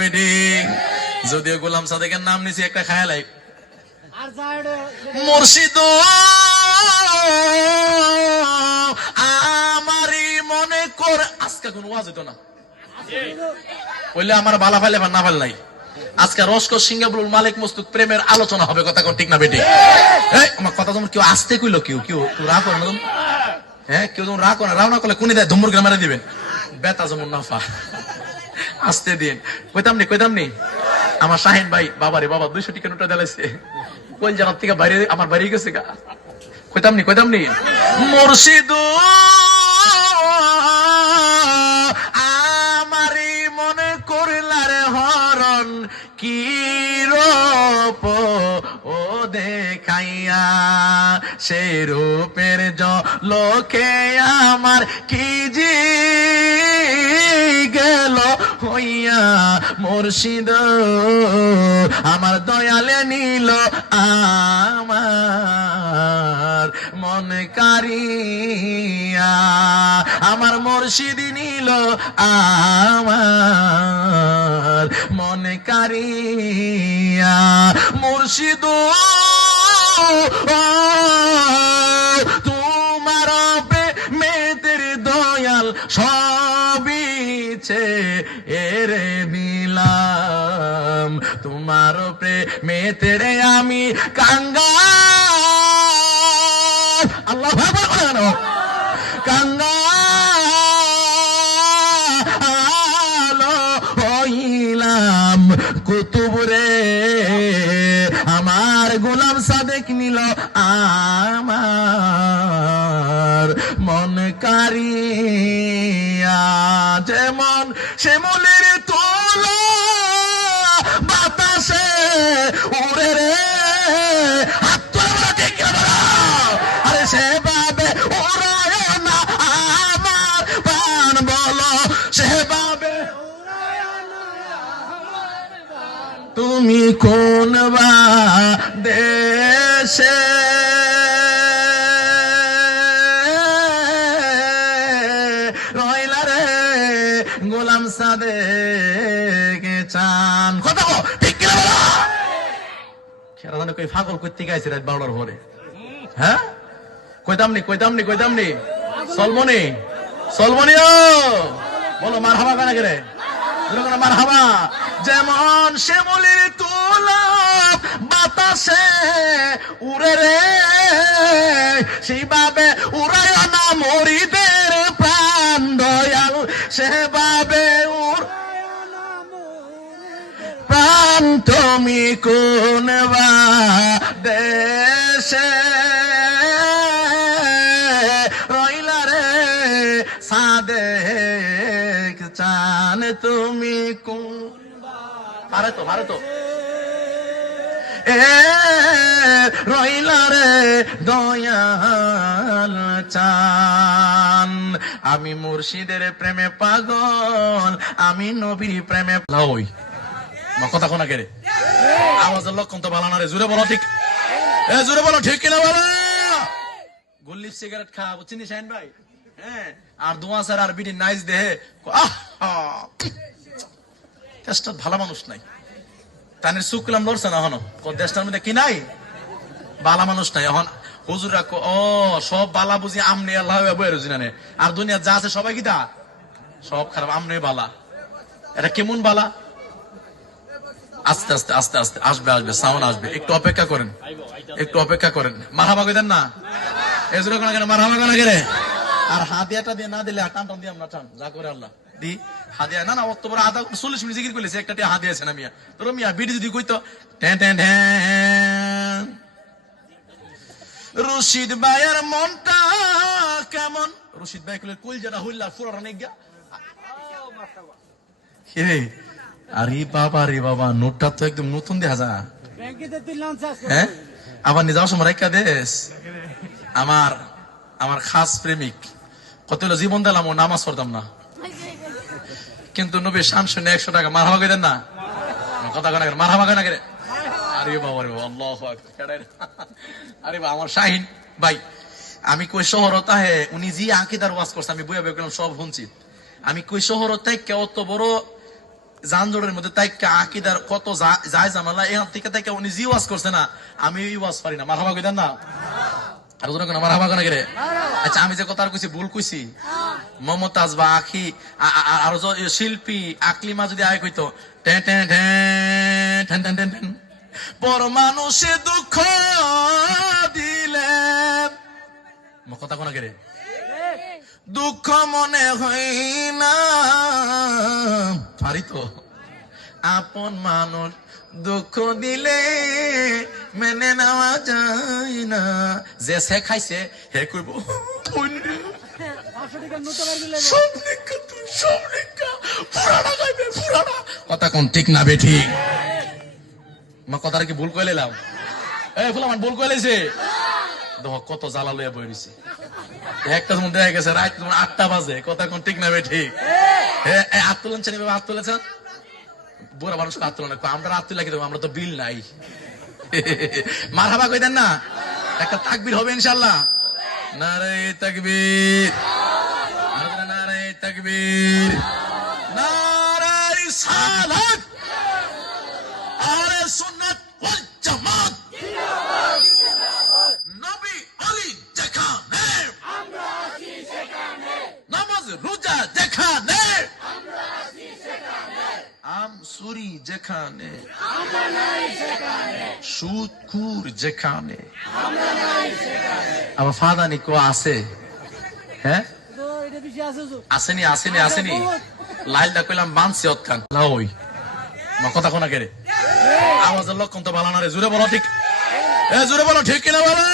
বেটি? যদিও গোলাম সাদেকের নাম নিছি একটা খায়ালাই মুর্শিদ আমারই মনে কর। আজকে কোন ওয়াজ হইতো না বললে আমার বালা ফাইলে না ফাইল নাই। আজকে রসকর সিঙ্গাপুর মালিক মস্তুদ প্রেমের আলোচনা হবে। কথা কোন ঠিক না বেটি? আমার কথা তোমার কেউ আসতে কইলো, কেউ কেউ রাগ করো না। হ্যাঁ, কেউ যখন রাগ করে রাওনা করলে কোনি দেয় ধুমুর গ্রামারে দিবেন বেতা যেমন নাফা আসতে দিন। কইতাম নি আমার শাহিন ভাই বাবারে বাবা 200 টাকা নোটা দিলাইছে কোন জায়গা থেকে বাইরে আমার বাড়ি গেছে গা। কইতাম নি মুর্শিদ আমারই মনে করলারে হরণ কি রূপ ও দেখাইয়া সে রূপের লোকে আমার কি জি গেল হইয়া মুর্শিদ আমার দয়ালে নিল আমার মন কারিয়া আমার মুর্শিদ নিল আমার মন কারিয়া মুর্শিদ তোমার মেয়েদের দয়াল সবিছে এরে দিলাম তোমার প্রেমের আমি কাঙ্গাল। আল্লাহ কাঙ্গাল হইলাম কুতুবরে আমার গোলাম সাদেক নিল আমার মন কারিয়া যেমন শ্যামলের তোলা বাতাসে উড়ে রে আরে সেভাবে ওরায় না আমার প্রাণ বলো সেভাবে তুমি কোন বা দেশে রইলা রে গোলাম সাদেক চান। কথা ঠিক কিনা বলো? খেলা জানো কই ফাগল করতে গাইছে রাত 12টার পরে। হ্যাঁ কইতাম নি সলমনি বলো মারহাবা কেন করে মারহাবা। যেমন শ্যামলির তোলা বাতাসে উড়ে রে সেইভাবে উড়ায় না মরিদের প্রাণ দয়াল সেভাবে প্রাণ তুমি কোন বা দেশে রইলা রে সাদেক চান তুমি কোন ভারত এ রইলা রে দয়াল চান। আমি মুর্শিদের প্রেমে পাগল আমি নবীর প্রেমে লাউই কথা কোনা কেড়ে আওয়াজের লক্ষণ তো ভালো না রে। জোরে বলো ঠিক জোরে বলো ঠিক কিনা বলো। গুল্লিপ সিগারেট খা বুঝছিনি শাহিন ভাই? হ্যাঁ আর দোয়া স্যার আর বিডি নাইস দেহে দেশটা ভালো মানুষ নাই তানের সুকলাম লড়ছে না হনো দেশটার মধ্যে কি নাই বালা মানুষ নাই। এখন হুজুর রাখো ও সব বালা বুঝি আমনে আল্লাহ বুঝিনা আর দুনিয়া যা আছে সবাই কিতা সব খারাপ আমনে বালা। এটা কেমন বালা? আস্তে আস্তে আস্তে আস্তে আসবে সাউন্ড আসবে। একটু অপেক্ষা করেন মারহাবা কইতেন না এজন্য কোন মারহাবা কোন করে। আর হাদিয়াটা দিয়ে না দিলে টান দিয়ে আমরা টান যা করে আল্লাহ দি হাদিয়া না অত বড় আধা 40 মিনিট জিকির কইলেছে একটা হাদিয়া আছে না মিয়া তোর মিয়া বিডি যদি কইতো রশিদ ভাইয়ের মনটা কেমন? রশিদ ভাই কইলে কইল যেটা হইলা ফুরার নেগা রে। আরে বাবা নোটটা তো একদম নতুন দেখা যায়। হ্যাঁ আবার নিয়ে যাওয়ার সময় রেখা দেশ আমার খাস প্রেমিক কত জীবন দিলাম ও নামাজ পড়তাম না কিন্তু নবী শান শুনে 100 টাকা মারহাবা কইতেন না কথা কেন মারহাবা কেন করে। আরে বাবা আল্লাহু আকবার। আরে বাবা আমার শাহিন ভাই আমি কই শহরতা হে উনি জি আকিদার ওয়াজ করছে আমি বইয়া বেগলাম সব শুনছি। আমি কই শহরতাই কে অত বড় জানজোড়ের মধ্যে তাই আকিদার কত যায় জামালা এখান থেকে তাই উনি জি ওয়াজ করছে না, আমি ওয়াজ পারি না। মারহাবা কইতেন না? আর ওদের কোনো মারহাবা কেন করে? আচ্ছা আমি যে কথা কইছি ভুল কইছি? মমতাজ বা আখি আর শিল্পী আকলিমা যদি আয় কইতো ten ten ten ten ten ten, পর মানুষে দুঃখ দিলে, কথা কোনা করে দুঃখ মনে হয় না, পারি তো আপন মানুষ দুঃখ দিলে মেনে নেওয়া যায় না, যে সে খাইছে হে কইব কথা কোন ঠিক না বেঠি? কথাটা কি ভুল কয়ে নিলাম? এই ফুল আমার ভুল কয়ে লেছে, দেখো কত জ্বালা লইয়া বই রয়েছে। একটা যেমন দেখা গেছে রাত 8টা বাজে, কথা কোন ঠিক না বেঠি? হাত তুলেছেন এভাবে, হাত তুলেছেন বুড়া মানুষ হাত তুলে না, আমরা হাত তুলে দেবো, আমরা তো বিল নাই। মারহাবা কইতেন না? একটা তাকবীর হবে ইনশাল্লাহ। নারে তাকবীর, নারে তাকবীর, নারে রিসালাত, আরে সুন্নাত ওয়াল জামাত, নবী আলী যেখানে আমরা আছি সেখানে, নামাজ রোজা যেখানে আমরা আছি সেখানে, আম সুরি যেখানে আমরা নাই সেখানে, সুদ খুর যেখানে আমরা নাই সেখানে। আবার ফাদানি কো আছে? হ্যাঁ আসেনি আসেনি আসেনি, লাইলটা কইলাম বানছি অতখান ওই কথা কোনা কেড়ে আওয়াজের লক্ষণ তো ভালো না রে, জোরে বলো ঠিক, জোরে বলো ঠিক কিনা বলো।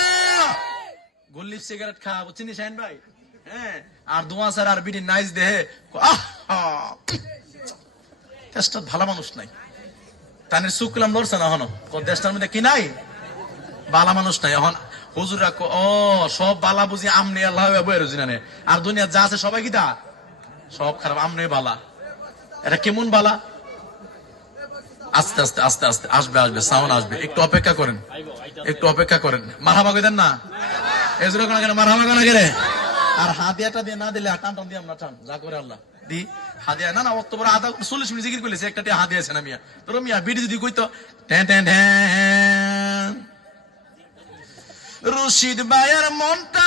গুল্লি সিগারেট খাওয়া চিনি শাহিন ভাই, হ্যাঁ আর দোয়া স্যার আর বিডি নাইস দেহে দেশটার ভালো মানুষ নাই, তানের সুকলাম লড়ছে না হন দেশটার মধ্যে কি নাই ভালো মানুষ নাই। এখন হুজুরা ও সব বালা বুঝি আমনে আল্লাহ বইরে, আর দুনিয়া যা আছে সবাই কিতা সব খারাপ, আমনে বালা। এটা কেমন বালা? আস্তে আস্তে আস্তে আস্তে আসবে আসবে, সাউন্ড আসবে, একটু অপেক্ষা করেন, একটু অপেক্ষা করেন। মারহাবা কইতেন না? এজরা কোনা কেন মারহাবা কোনা করে? আর হাদিয়াটা দিয়ে না দিলে টান টান দিয়ে আমরা টান যা করে আল্লাহ দি হাদিয়া না না অত বড় আধা 40 মিনিট জিকির কইলেছে, একটা হাদিয়া আছে না মিয়া, তোর মিয়া বিডি যদি কইতো টেন টেন টেন। রশিদ ভাইয়ের মনটা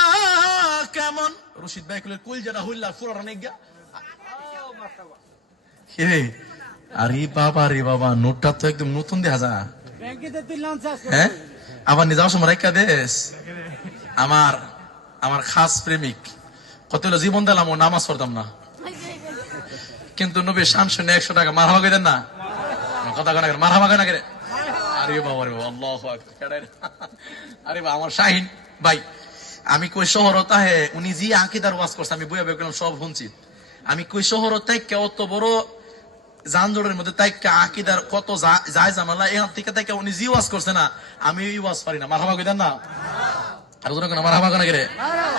কেমন? রশিদ ভাই কইলে কলজাটা হইলা ফুরাটা নেই গা। আরে বাবা রে বাবা, নোটটা তো একদম নতুন দেখা যায়। হ্যাঁ আবার নিয়ে যাওয়ার সময় রেখা দেশ। আমার আমার খাস প্রেমিক কত জীবন দিলাম, ও নামাজ পড়তাম না, কিন্তু নবী শান শুনে 100 টাকা মারহাবা কইতেন না? কথা কোনা করে মারহাবা কেন করে? আরে বাবা রে বাবা, আল্লাহু আকবার। আরে বাবা আমার শাহিন ভাই, আমি কই শহরত আহে উনি জি আকিদার ওয়াজ করছে, আমি বইয়া বইয়া সব শুনছি। আমি কই শহরত তাই অত বড় জানজোড়ের মধ্যে তাই আকিদার কত যায় জামালা এখান থেকে তাই উনি জি ওয়াজ করছে না, আমি ওয়াজ পারি না। মারহাবা কইতেন না? আর ওদের কোনো মারহাবা কেন করে?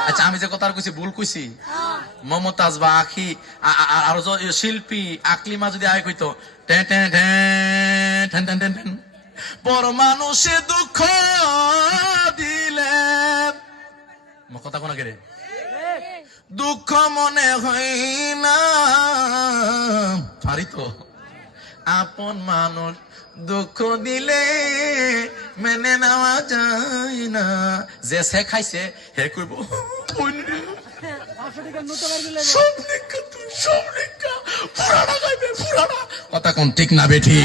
আচ্ছা আমি যে কথা কইছি ভুল কইছি? মমতাজ বা আখি আর শিল্পী আকলিমা যদি আয় কইতো ten ten ten ten ten ten, পর মানুষে দুঃখ দিলে, কথা কোনা কেড়ে দুঃখ মনে হয় না, পারি তো আপন মানুষ দুঃখ দিলে মেনে নেওয়া যায় না, যে সে খাইছে হে কইব কথা কোন ঠিক না বেঠি?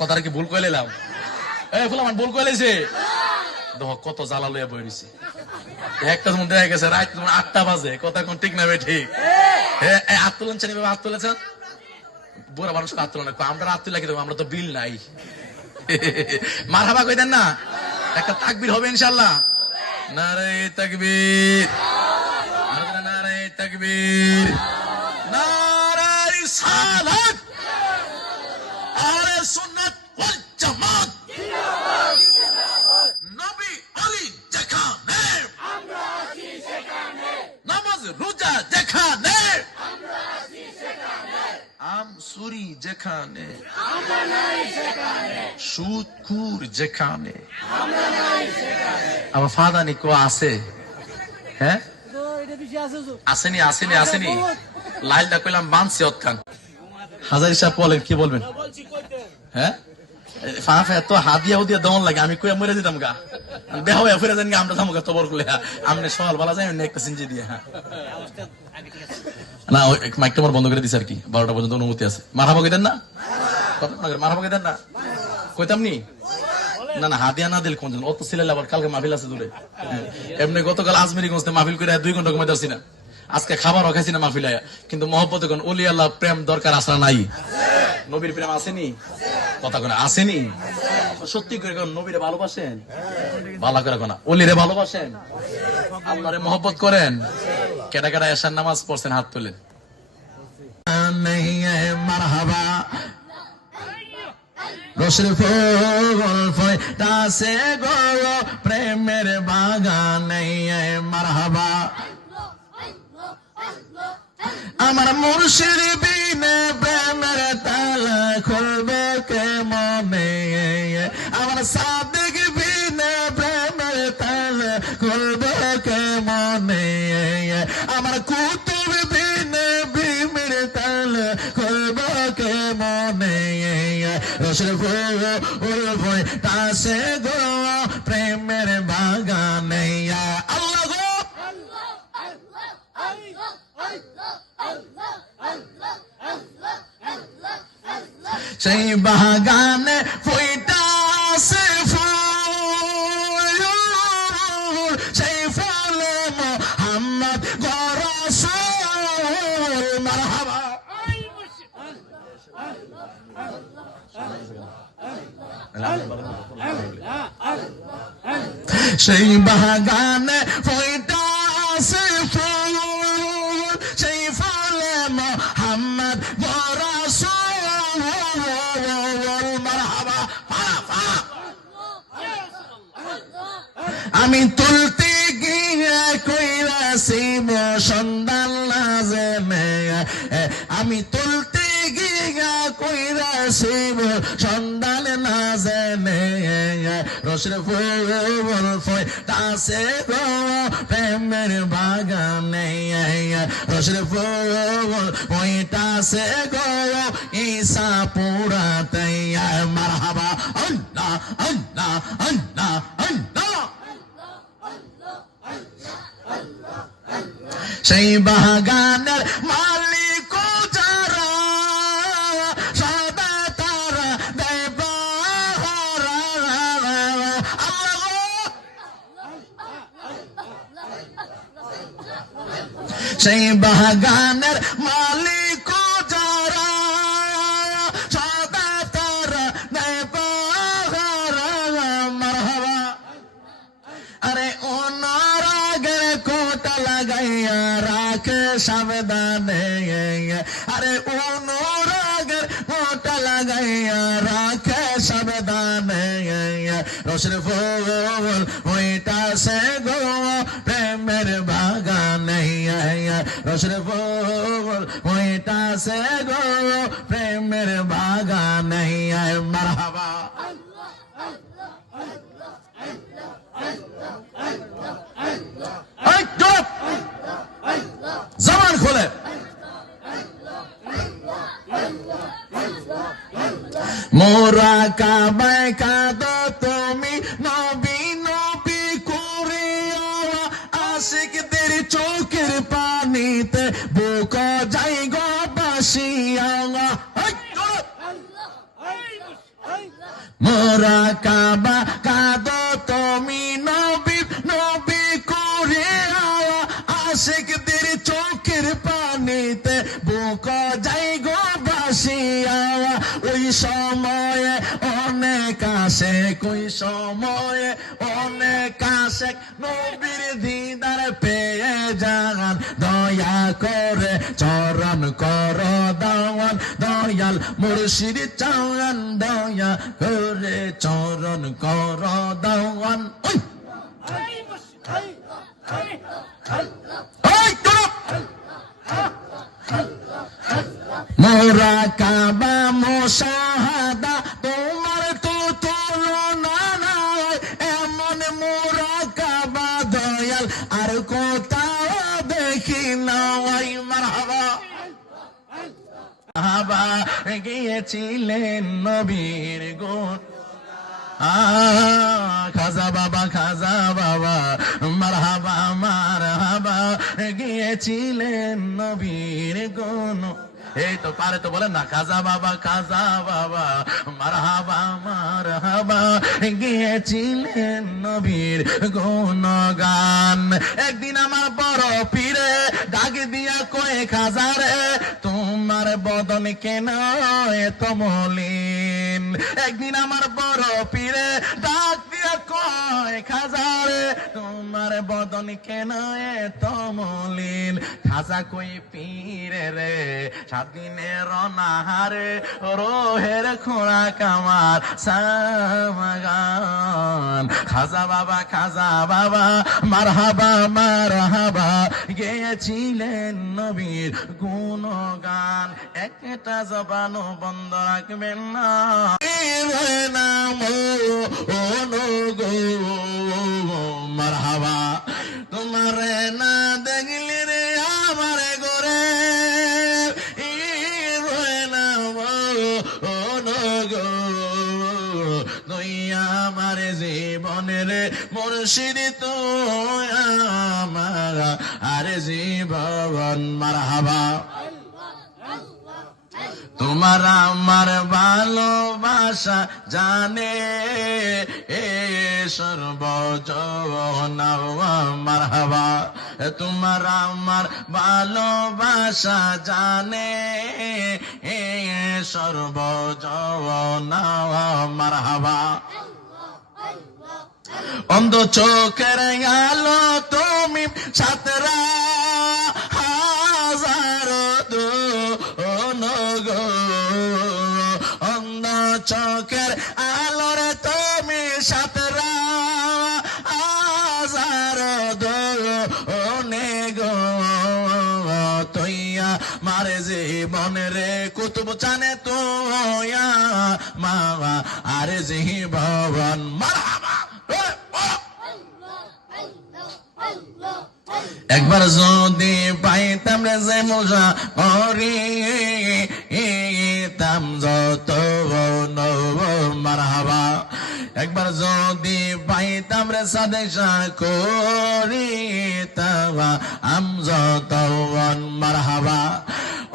কথাটা কি ভুল কয়ে নিলাম? এই ফুল আমার ভুল কয়ে লেছে, দেখো কত জ্বালা লইয়া বই রয়েছে। একটা যেমন দেখা গেছে রাত 8টা বাজে, কথা কোন ঠিক না বেঠি? হাত তুলেছেন এভাবে, হাত তুলেছেন বুড়া মানুষ হাত তুলে না, আমরা হাত তুলে দেবো, আমরা তো বিল নাই। মারহাবা কইতেন না? একটা তাকবীর হবে ইনশাল্লাহ। নারে তাকবীর, নারে তাকবীর, নারে রিসালাত, আরে সুন্নাত ওয়াল জামাত, নবী আলী যেখানে আমরা আছি সেখানে, নামাজ রোজা যেখানে আমরা আছি সেখানে, আম সুরি যেখানে আমরা নাই সেখানে, সুদ খুর যেখানে আমরা নাই সেখানে। আবার ফাদানি কো আছে? হ্যাঁ আসেনি আসেনি আসেনি, লাইলটা কইলাম বানছি অতখান হাজারি সাহেব বলেন, কি বলবেন? হ্যাঁ, ফাঁফে তো হাদিয়া উদিয়া দমন লাগে, আমি কইয়া মরে দিতাম গা, দেহ ফিরে যান গা, আমরা যাবো গা তবর করলে। আপনি সকাল বেলা যাই একটা সিঞ্জি দিয়ে। হ্যাঁ না, ওই মাইকটা আমার বন্ধ করে দিছে আর কি, 12টা পর্যন্ত অনুমতি আছে। মারহাবা কইতেন না, মারহাবা কইতেন না, কইতাম নি। না না, হাদিয়া না দিল কোন অত ছিলেন, আবার কালকে মাহফিল আছে দূরে। এমনি গতকাল আজমেরিগঞ্জ মাহফিল করে 2 ঘন্টা ঘুমাই যাচ্ছি না, আজকে খাবারও খাইছি না মাহফিল আয়া। কিন্তু মহব্বত কোন ওলি আল্লাহ প্রেম দরকার আসা নাই? নবীর প্রেম আসেনি? কথা কোন আসেনি? সত্যি করে কোন নবীরে ভালোবাসেন? ভালো করে কোন ওলিরে ভালোবাসেন? আল্লাহরে মহব্বত করেন? কেডা কেডা এশার নামাজ পড়ছেন হাত তোলেন। মারহাবা রসের ফুল ফোটাছে গো প্রেমের বাগানে, মারহাবা। আমার মুর্শিদ বিনে প্রেমের তালা খুলবে কে মনে, আমার সাদিক বিনে প্রেমের তালা খুলবে কে মনে, আমার কুতুব বিনে বিমের তালা খুলবে কে মনে। রসের ফুল ফোটাছে গো প্রেমের বাগানে, আল্লাহ গো সেই বাগানে ফুটাছে ফুল, সেই ফুলে মোহাম্মদ গো রাসূল, মারহাবা। সেই বাগানে ফুটাছে ফুল, সেই ফুলে মোহাম্মদ গো রাসূল, মারহাবা। আমি তুলতে গিয়ে কইরাছি সন্ধান না জেনে, আমি তুলতে গিয়ে কইরাছি সন্ধান না জেনে, রসের ফুল ফোটাছে গো প্রেমের বাগানে, রসের ফুল ফোটাছে গো ঈসা পুরাতে, মারহাবা। আল্লাহ আল্লাহ আল্লাহ আল্লাহ। সেই বাগানের মালিক যারা সদা তারা দেব, সেই বাগানের মালিক যারা সদা তারা দেব, মারহাবা। আরে অনুরাগের কোটা লাগাইয়া রাখে সাবধানে, আরে অনুরাগের কোটা লাগাইয়া রাখে সাবধানে, রসের ফুল ফোটাছে গো প্রেমের বাগানে, রসের ফুল ফোটাছে গো প্রেমের বাগানে, মারহাবা। জবান খোলে। মোরা কাবায় কাঁদো তুমি নবী নবী করিয়া, আশিকদের চোখের পানিতে বুক যাই গো বাসিয়া, মোরা কাবা কাঁদো তুমি নবী নবী করিয়া, আশিকদের চোখের পানিতে বুক যাই গো বাসিয়া। ওই সময়ে অনেক আসে, ওই সময়ে অনেক আসে নবীর দিদার পেয়ে যান, দয়া করে চরণ কর দাওয়ান, দয়াল মুর্শিদ চাওয়ান, দয়া করে চরণ কর দাওয়ান। মোরা কাবা মুশাহাদা তোমার তো তুলনা নাই, এমন মোরা কাবা দয়াল আর কোথাও দেখি নাই, মারহাবা। গিয়েছিলেন নবীর গুণ খাজা বাবা মারহাবা মারহাবা গিয়েছিলেন নবীর গুণ এই তো পারে তো বলেন না খাজা বাবা মারহাবা মারহাবা গিয়েছিলেন নবীর গুণগান একদিন আমার বড় পীরে ডাক দিয়া কয়ে খাজা রে তোমার বদন কেন এত মলিন একদিন আমার বড় পীরে ডাক দিয়া কয় খাজা রে তোমার বদন কেন এত মলিন খাজা কই পীরে রে সাদিনের অনাহারে রোহের খোঁড়া কামার সামাগান খাজা বাবা মারহাবা মারহাবা গেয়েছিলেন নবীর গুণগান একটা জবানও বন্ধ রাখবেন না মারহাবা তোমার না দেখলে রে আমার গোরে আমার জীবনের মুর্শিদ তো আমার আর জীবন মারহাবা তোমার আমার ভালোবাসা জানে এ সর্বজন মারহাবা তোমার আমার ভালোবাসা জানে এ সর্বজন মারহাবা অন্ধ চোখের আলো তুমি সাতরা হাজার অন্ধ চোখের আলোর তুমি সাতরা হাজার গো তৈয়া মারে জীবন রে কুতুব চানে তোয়া মা আরে জীবন মারহাবা একবার যদি পাইতাম রে যে মজা মরি তাম যত মারহাবা একবার যদি পাইতাম রে সাদেশা করি তাবা আম যত মারহাবা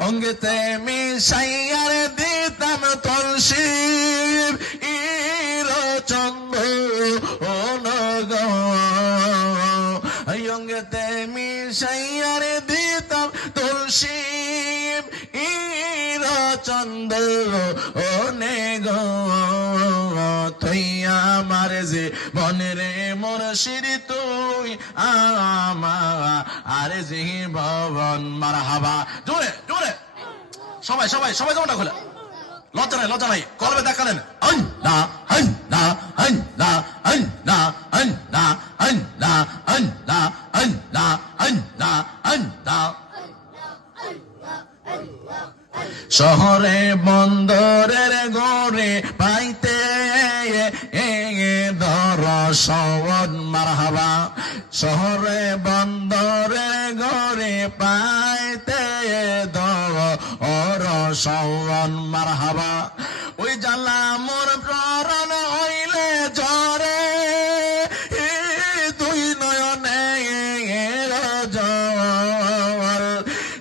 অঙ্গেতে মিশাইয়ার দিতাম তুলসী চন্দ্র অঙ্গেতে মিশাইয়ার দিতাম তুলসী চন্দ্র থইয়া মারে যে বনরে মুর্শিদ তুই আমার যে ভবন মারহাবা জোরে জোরে সবাই যেমনটা খোলে লজ্জা নাই করবে দেখালেন শহরে বন্দরের গড়ে পাইতে দর্শন মারহাবা শহরে বন্দরের গড়ে পাইতে দর্শন মারহাবা ওই জ্বালা মোর প্রাণ হইলে ঝরে দুই নয়নে জল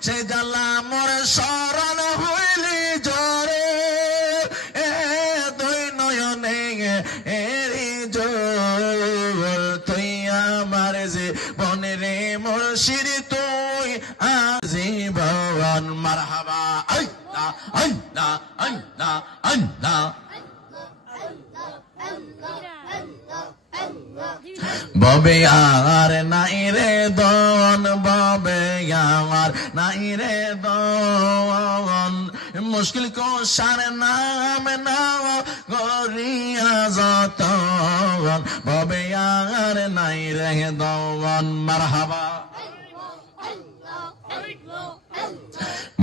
সে জ্বালা মোর শরণ হইলে ঝরে দুই নয়নে এরি জল তুই আমার যে বনেরে মুর্শিদ তুই আজীবন মারহাবা ববে আর নাই রে দন ববে আমার নাই রে দন মুশকিল কো সার নাম নাও গরিয়া যতন ববে আর নাই রে দন মারহাবা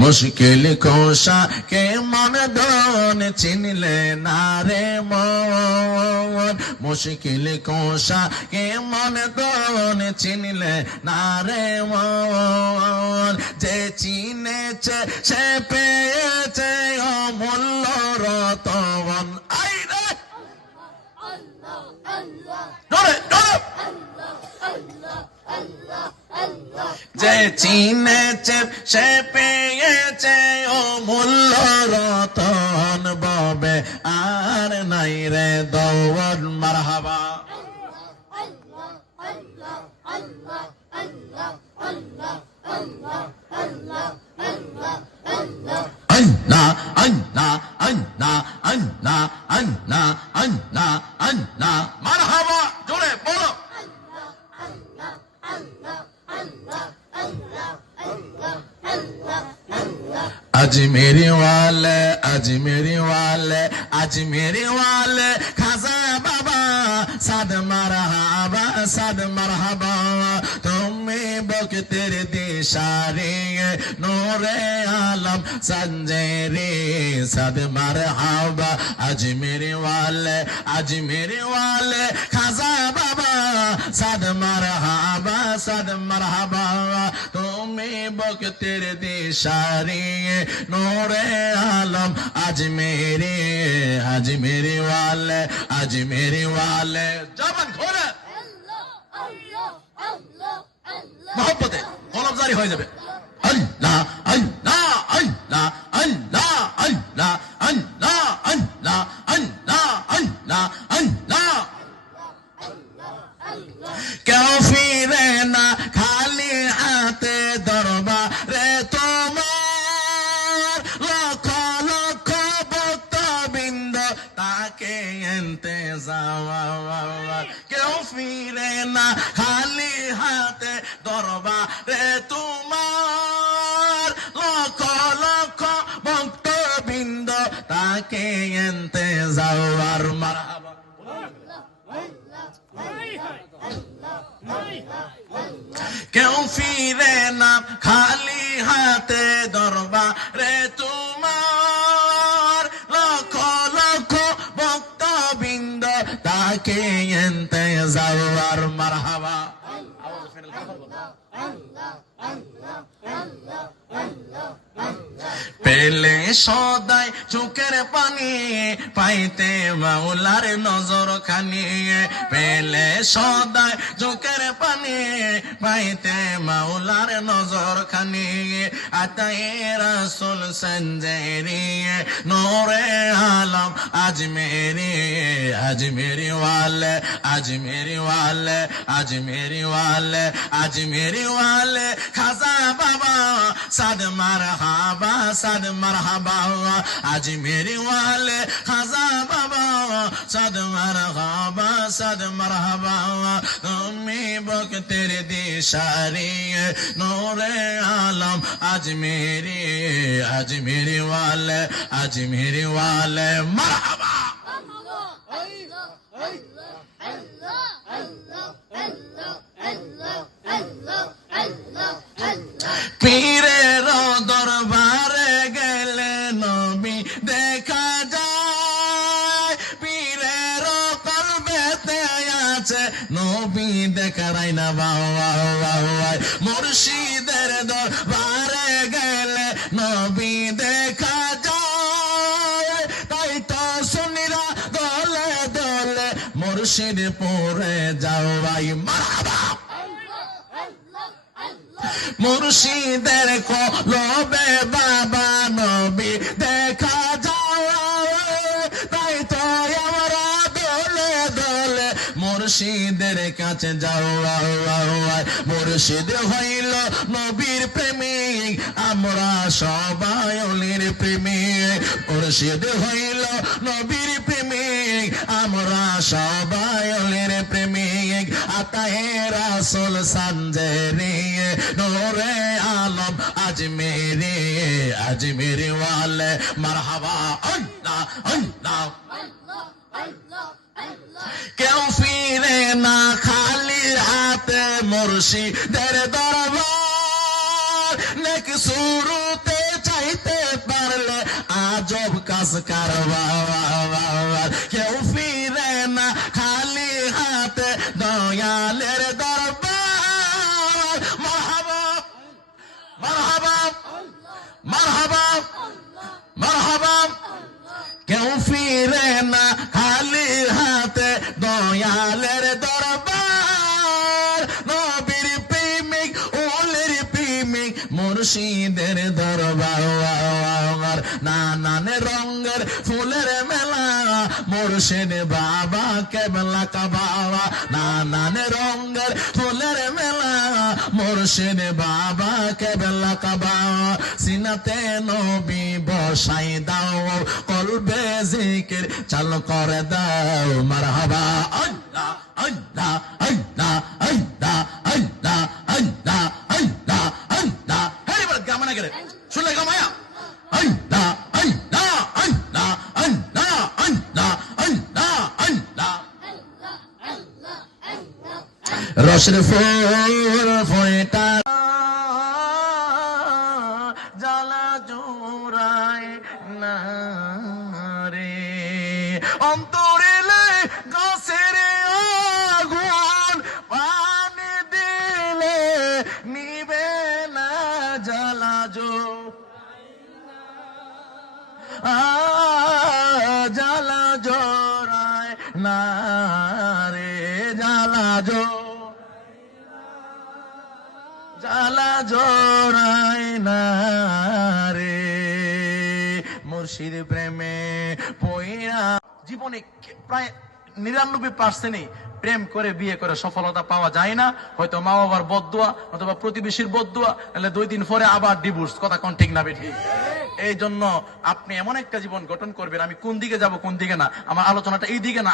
মুশকিল কোষা কে মন ধন চিনলে না রে মন মুশকিল কোষা কে মন ধন চিনলে না রে মন যে চিনেছে সে পেয়েছে অমূল্য রতন আই রে ডরে ডরে যে চিনেছে সে পেয়েছে অমূল্য রতন ববে আর নাই রে দৌড় মারহাবা আন্না আন্না আন্না আন্না আন্না আন্না আন্না মারহাবা জোরে বলো अजमेरी वाले खाजा बाबा साद मरहबा तुम्हें बक तेरे दिशारे नूरे आलम संजेरे साद मरहबा अजमेरी वाले खाजा बाबा साद मरहबा तुम्हें बक तेरे दिशारे नूरे आलम अजमेरी वाले जबान खोले मोहब्बते कलम जारी हो जाए अल्लाह अल्लाह अल्लाह अल्लाह अल्लाह अल्लाह अल्लाह अल्लाह अल्लाह अल्लाह क्यों फिरे ना खाली हाथे दरबारे তোমার লক্ষ লক্ষ ভক্তবৃন্দ তাকে ইন্তজার কেউ ফিরে না খালি হাতে দরবারে তোমার লক্ষ লক্ষ ভক্তবৃন্দ তাকে ইন্তজার মারহাবা क्यों फिरे ना खाली हाथे दरबारे तुम्हार लाखो लाखो भक्तबृंद ताके इंतजार मरहबा পেলে সদাই চোখের পানি পাইতে মাওলার নজর খানি পেলে সদাই চোখের পানি পাইতে মাওলার নজর খানি আতায়ে রাসূল সঞ্জেরি নূরে আলম আজমেরি वाले खाजा बाबा साद मरहबा अजमेरी वाले खाजा बाबा साद मरहबा तुम्हें बक तेरे दिशारी नूरे आलम अजमेरी वाले मरहबा পীরের দরবারে গেলে নবী দেখা যায় পীরের কলবেতে আছে নবী দেখার আয়না বাবা মুর্শিদের দরবারে গেলে নবী দেখা যায় তাই তো সুন্নিরা দলে দলে মুর্শিদ পরে যাও ভাই মারহাবা মুর্শিদের কলবে বাবা নবী দেখা যায় তাই তো আমরা দলে দলে মুর্শিদের কাছে যাও মুর্শিদ হইল নবীর প্রেমিক আমরা সবাই ওলির প্রেমিক মুর্শিদ হইল নবীর প্রেমিক আমরা সবাই ওলির প্রেমিক আতায়ে রাসূল সঞ্জেরি নূরে আলম अजमेरी वाले मरहबा अल्लाह अल्लाह क्यों फिरे ना खाली हाथे मुर्शिদের দরবার নেক সুরতে যাইতে পারলে আজব কাজ কারবার। কেউ ফিরে না খালি হাতে দয়ালের দরবার। মারহাবা মারহাবা মারহাবা মারহাবা। কেউ ফিরে না খালি হাতে দয়ালের দরবার। নবীর প্রেমিক ওলের প্রেমিক মুর্শিদের দরবার। নানান রঙের ফুলের মেলা মুর্শিদ বাবা কেবলা কাবাবা। নানান রঙের ফুলের মেলা মুর্শিদ বাবা কেবলা কাবাবা। সিনাতে নবী বসাই দাও কলবে জিকির চাল করে দাও। মারহাবা আল্লাহ আল্লাহ আল্লাহ আল্লাহ আল্লাহ আল্লাহ আল্লাহ আল্লাহ। হ্যাঁ বল গামনা গেলে শুনলে গামায়া আল্লাহ আল্লাহ আল্লাহ আল্লাহ আল্লাহ আল্লাহ আল্লাহ। রসের ফুল ফোঁটা জ্বালা জোড়ায় না রে। অন্তরিলে গাছের আগুন পানি দিলে নিবে না জ্বালা জ্বালা জোড়ায় না রে। জ্বালা জ্বালা জোড়ায় না রে। মুর্শিদ প্রেমে পয়রা জীবনে প্রায় ৯৯% প্রেম করে বিয়ে করে সফলতা পাওয়া যায় না। হয়তো মা বাবার বদদুয়া অথবা প্রতিবেশীর বদদুয়া, তাহলে 2 দিন পরে আবার ডিভোর্স। কথা কোন ঠিক না বেঠি? এই জন্য আপনি এমন একটা জীবন গঠন করবেন। আমি কোন দিকে যাব কোন দিকে না, আমার আলোচনাটা এই দিকে না।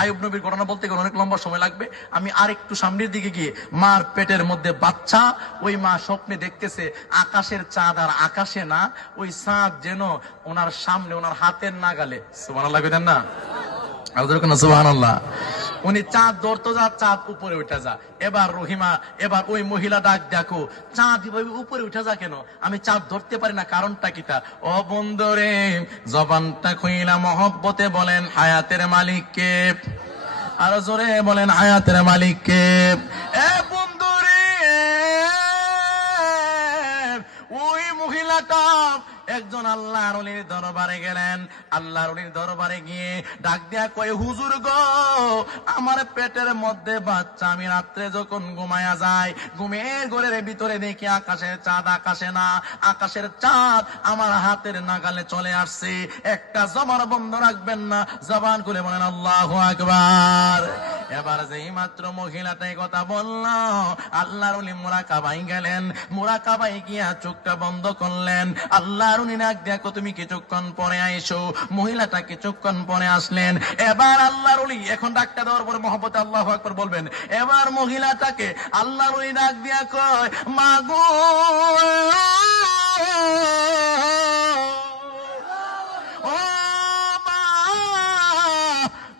আইয়ুব নবীর ঘটনা বলতে গেলে অনেক লম্বা সময় লাগবে। আমি আর একটু সামনের দিকে গিয়ে, মার পেটের মধ্যে বাচ্চা, ওই মা স্বপ্নে দেখতেছে আকাশের চাঁদ আর আকাশে না, ওই চাঁদ যেন ওনার সামনে, ওনার হাতের নাগালে। সুবহানাল্লাহ কইতেন না? সুবহানাল্লাহ। উনি চাঁদ ধরতো যা, চাঁদ উপরে উঠে যা। এবার রহিমা, এবার ওই মহিলা ডাক দেখো, চাঁদ উপরে উঠে যা কেন? আমি চাঁদ ধরতে পারি না, কারণটা কিটা? ও বন্ধুরে, জবানটা খুইলা মহব্বতে বলেন হায়াতের মালিককে। আরো জোরে বলেন হায়াতের মালিককে। এ বন্ধুরে, ওই মহিলাটা একজন আল্লাহর ওলির দরবারে গেলেন। আল্লাহর ওলির দরবারে গিয়ে ডাক দিয়া কয়, হুজুর গো, আমার পেটের মধ্যে বাচ্চা, আমি রাত্রে যখন ঘুমায়া যাই, ঘুমের ঘরের ভিতরে দেখি আকাশের চাঁদ আকাশে না, আকাশের চাঁদ আমার হাতের নাগালে চলে আসছে। একটা জবান বন্ধ রাখবেন না, জবান খুলে বলেন আল্লাহু আকবার। এবার যেই মাত্র মহিলাটাই কথা বলল, আল্লাহর ওলি মুরাকাবায় গেলেন। মুরাকাবায় গিয়া চোখটা বন্ধ করলেন। আল্লাহর ওলি ডাক দেখো, তুমি কিছুক্ষণ পরে আইসো। মহিলাটা কিছুক্ষণ পরে আসলেন। এবার আল্লাহর ওলি, এখন ডাকটা দেওয়ার পরে মহব্বতে আল্লাহু আকবার বলবেন। এবার মহিলাটাকে আল্লাহর ওলি ডাক দিয়া কয়, মাগো ও মা,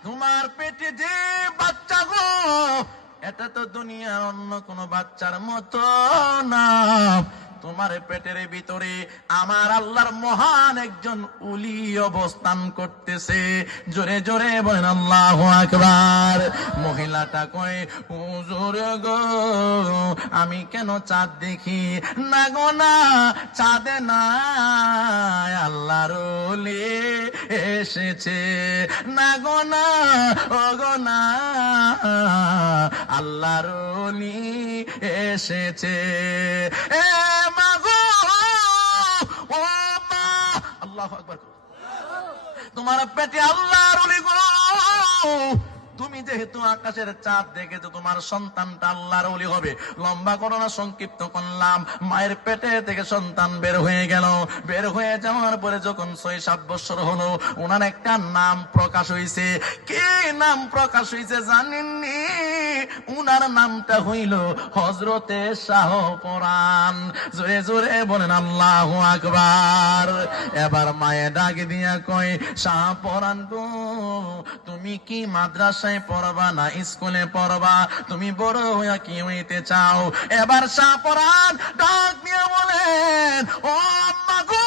তোমার পেটে যে বাচ্চা গো, এটা তো দুনিয়ার অন্য কোন বাচ্চার মতো না। তোমার পেটের ভিতরে আমার আল্লাহর মহান একজন উলি অবস্থান করতেছে। জোরে জোরে বলেন আল্লাহু আকবার। মহিলাটা কয়, হুজুর গো, আমি কেন চাঁদ দেখি না গো? না, চাঁদে না, আল্লাহর ওলি এসেছে। না গো না, ও গো না, আল্লাহর ওলি এসেছে। এ মাগো, ও মা, আল্লাহু আকবার। তোমার পেটে আল্লাহর ওলি গো, তুমি যেহেতু আকাশের চাঁদ দেখেছো, তোমার সন্তানটা আল্লাহর ওলি হবে। লম্বা ঘটনা সংক্ষিপ্ত করলাম। মায়ের পেটে থেকে সন্তান বের হয়ে গেল। বের হয়ে যাওয়ার পরে যখন 6-7 বছর হলো, ওনার একটা নাম প্রকাশ হয়েছে। কি নাম প্রকাশ হয়েছে জানেননি? উনার নামটা হইল হযরতে শাহ পরাণ। জোরে জোরে বলেন আল্লাহু আকবার। এবার মায়ে ডাক দিয়া কয়, শাহ পরাণ গো, তুমি কি মাদ্রাসায় পড়বা না স্কুলে পড়বা? তুমি বড় হইয়া কি হইতে চাও? এবার শাহ পরাণ ডাক দিয়া বলেন, ও আম্মা গো,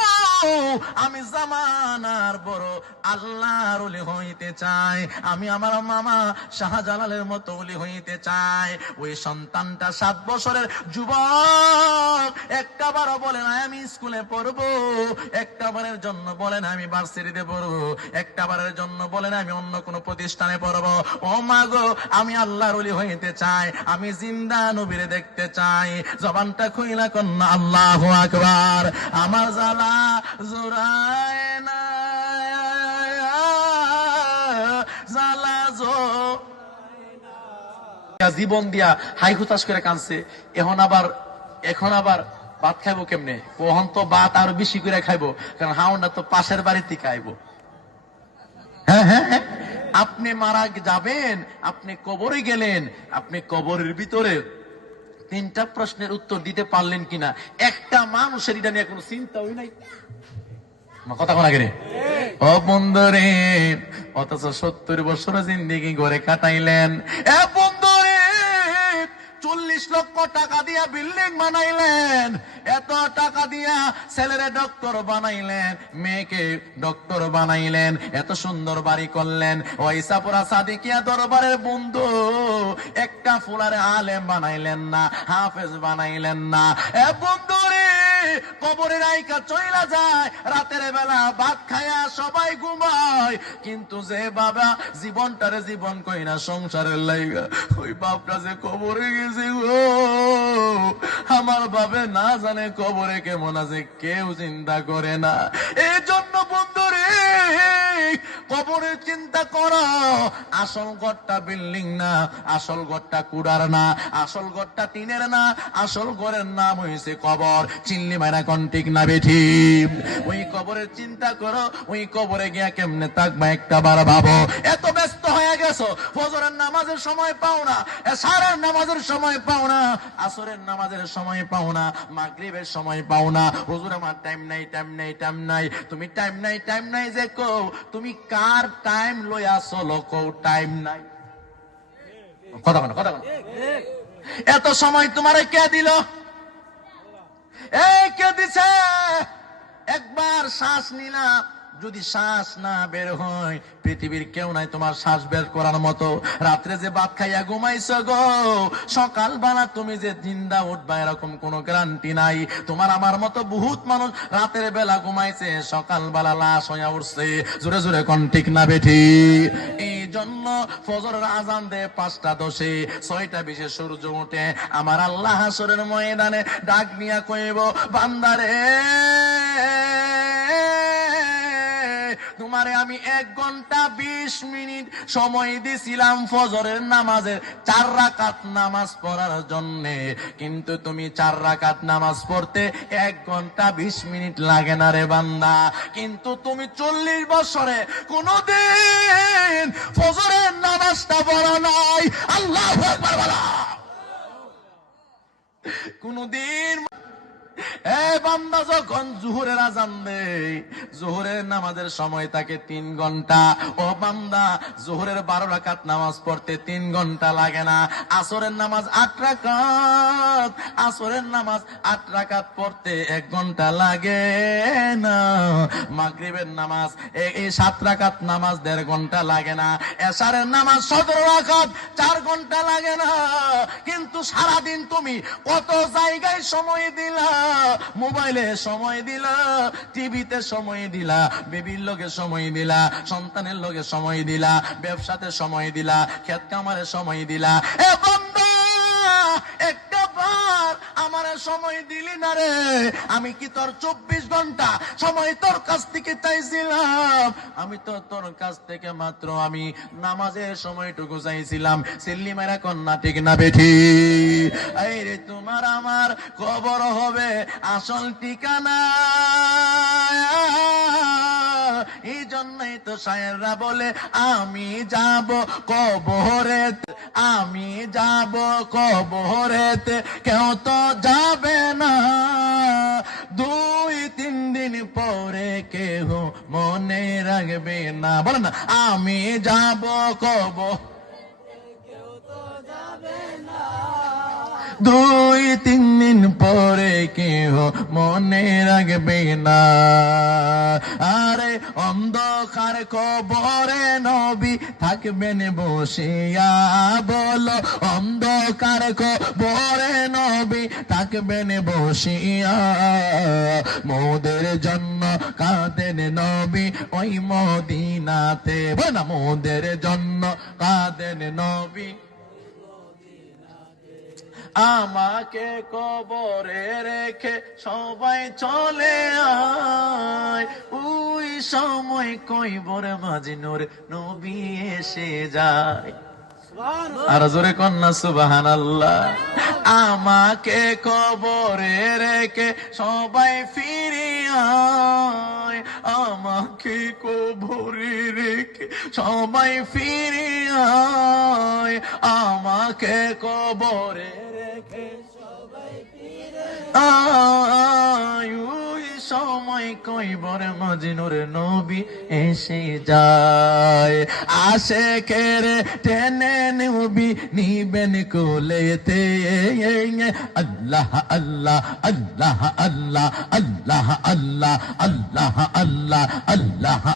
আমি জামানার বড় আল্লাহর ওলি হইতে চাই, আমি আমার মামা শাহজালালের মতো ওলি হইতে চাই। ওই সন্তানটা 7 বছরের যুবক, একটা বারও বলে না আমি স্কুলে পড়বো, একটা বারের জন্য বলে না আমি ভার্সিটিতে পড়বো, একটা বারের জন্য বলে না আমি অন্য কোনো প্রতিষ্ঠানে পড়বো। ও মা গো, আমি আল্লাহর ওলি হইতে চাই, আমি জিন্দা নবীরে দেখতে চাই। জবানটা খুইলা কন্যা আল্লাহু আকবার। আমার জ্বালা জোড়ায় না, জ্বালা জীবন দিয়া হাই হুতাশ করে কানছে। এখন আবার ভাত খাইবো কেমনে? কখন তো ভাত আরো বেশি করে খাইবো, কারণ হাওনটা তো পাশের বাড়িতে খাইবো। হ্যাঁ হ্যাঁ, আপনি মারা যাবেন, আপনি কবরে গেলেন, আপনি কবরের ভিতরে 3টা প্রশ্নের উত্তর দিতে পারলেন কিনা, একটা মানুষের এটা নিয়ে কোনো চিন্তাই নাই। কথা কোনা গেলে ও বন্ধুরে, অথচ 70 বছর জিন্দেগি ঘরে কাটাইলেন। এ বন্ধুরে, 40 লক্ষ টাকা দিয়া বিল্ডিং বানাইলেন, এত টাকা দিয়া ছেলেরে ডক্টর বানাইলেন, মেয়েকে ডক্টর বানাইলেন, এত সুন্দর বাড়ি করলেন। ওই সাপুরা সাদিকিয়া দরবারের বন্ধু, একটা ফুলারে আলেম বানাইলেন না, হাফেজ বানাইলেন না। এ বন্ধুরে, কবরে রাইকা চইলা যায়, রাতের বেলা ভাত খায়া সবাই ঘুমায়, কিন্তু যে বাবা জীবনটারে জীবন কইনা সংসারের লাইগা, ওই বাপটা যে কবরে গেছে গো, আমার বাবে না জানে কবরে কেমন আছে, কেউ চিন্তা করে না। এই জন্য বন্ধুরে, কবরের চিন্তা করো। আসল ঘরটা বিল্ডিং না, আসল ঘরটা কুড়ার না, আসল ঘরটা টিনের না, আসল ঘরের নাম হয়েছে কবর। চিল্লি মাইনা কোন ঠিক না বেঠি? ওই কবরের চিন্তা করো, ওই কবরে গিয়া কেমনে থাকবা একটা বার ভাবো। এত ব্যস্ত হয়ে গেছো, ফজরের নামাজের সময় পাও না, এশারের নামাজের সময় পাও না, আসরের নামাজের সময় পাও না, মাগরিবের সময় পাও না। হুজুর আমার টাইম নাই, টাইম নাই, টাইম নাই। তুমি টাইম নাই, টাইম নাই যে কও, তুমি কার টাইম লইয়া চলো কও টাইম নাই? কথা বলো, কথা বলো। এত সময় তোমারে কে দিল? এই কে দিছে? একবার শ্বাস নিলাম, যদি শ্বাস না বের হয়, পৃথিবীর কেউ নাই তোমার শ্বাস বের করার মতো। রাত্রে যে ভাত খাইয়া ঘুমাইছো গো, সকালবেলা তুমি যে জিন্দা উঠবা এরকম কোন গ্যারান্টি নাই। তোমার আমার মতো বহুত মানুষ রাতের বেলা ঘুমাইছে, সকালবেলা লাশ হইয়া উঠছে। জোরে জোরে কোন ঠিক না বেঠি? এই জন্য ফজরের আজান দে 5টা 10, 6টা 20 সূর্য ওঠে। আমার আল্লাহ হাসরের ময়দানে ডাক নিয়া কইব, বান্দারে তোমারে আমি 1 ঘন্টা 20 মিনিট সময় দিছিলাম ফজরের নামাজের 4 রাকাত নামাজ পড়ার জন্য, কিন্তু তুমি 4 রাকাত নামাজ পড়তে 1 ঘন্টা 20 মিনিট লাগে না রে বান্দা। কিন্তু তুমি 40 বছরে কোনদিন ফজরের নামাজটা পড়া নাই। আল্লাহু আকবার বলো। কোনদিন বান্দা যখন জোহরের আজান দেয়, জোহরের নামাজের সময় থাকে 3 ঘন্টা। ও বান্দা, জোহরের 12 রাকাত নামাজ পড়তে 3 ঘন্টা লাগে না। আসরের নামাজ 8 রাকাত, আসরের নামাজ 8 রাকাত পড়তে 1 ঘন্টা লাগে না। মাগরিবের নামাজ এই 7 রাকাত নামাজ 1.5 ঘন্টা লাগে না। এশারের নামাজ 17 রাকাত 4 ঘন্টা লাগে না। কিন্তু সারাদিন তুমি কত জায়গায় সময় দিলা, মোবাইলে সময় দিলা, টিভিতে সময় দিলা, বেবির লগে সময় দিলা, সন্তানের লগে সময় দিলা, ব্যবসাতে সময় দিলা, ক্ষেত কামারে সময় দিলা। এ বান্দা, একটা বার আমারে সময় দিলি না রে? আমি কি তোর 24 ঘন্টা সময় তোর কাছ থেকে চাইছিলাম? আমি তো তোর কাছ থেকে মাত্র আমি নামাজের সময়টুকু চাইছিলাম। সিল্লি মেরা কন্যা ঠিক না বেঠি? এই রে, তোমার আমার কবর হবে আসল ঠিকানা। এই জন্যই তো শায়েররা বলে, আমি যাব কবরেতে, আমি যাব কবরেতে, কেউ তো যাবে না। 2-3 দিন পরে কেউ মনে রাখবে না। বলেন না, আমি যাব কবর, 2-3 দিন পরে কেহ মনে রাখবে না। আরে অন্ধকার কবরে নবী থাকবেন বসিয়া, বলো অন্ধকার কবরে নবী থাকবেন বসিয়া। মোদের জন্য কাঁদেন নবী ওই মদিনাতে, বলে মোদের জন্য কাঁদেন নবী। আমাকে কবরে রেখে সবাই চলে আয়, ওই সময় কইবর মাঝি নূর নবী এসে যায়। আর জোরে কন্যা সুবহানাল্লাহ। আমাকে কবরে রেখে সবাই ফিরে আয়, আমাকে কবরে রেখে সবাই ফিরে আয়, আমাকে কবরে রেখে সবাই ফিরে আয়, ওই সময় কইবর মজনুর নবী এসে যায়। আশেকের টেনে নবী নিবেন কোলেতে, আল্লাহ আল্লাহ আল্লাহ আল্লাহ আল্লাহ আল্লাহ আল্লাহ আল্লাহ আল্লাহ।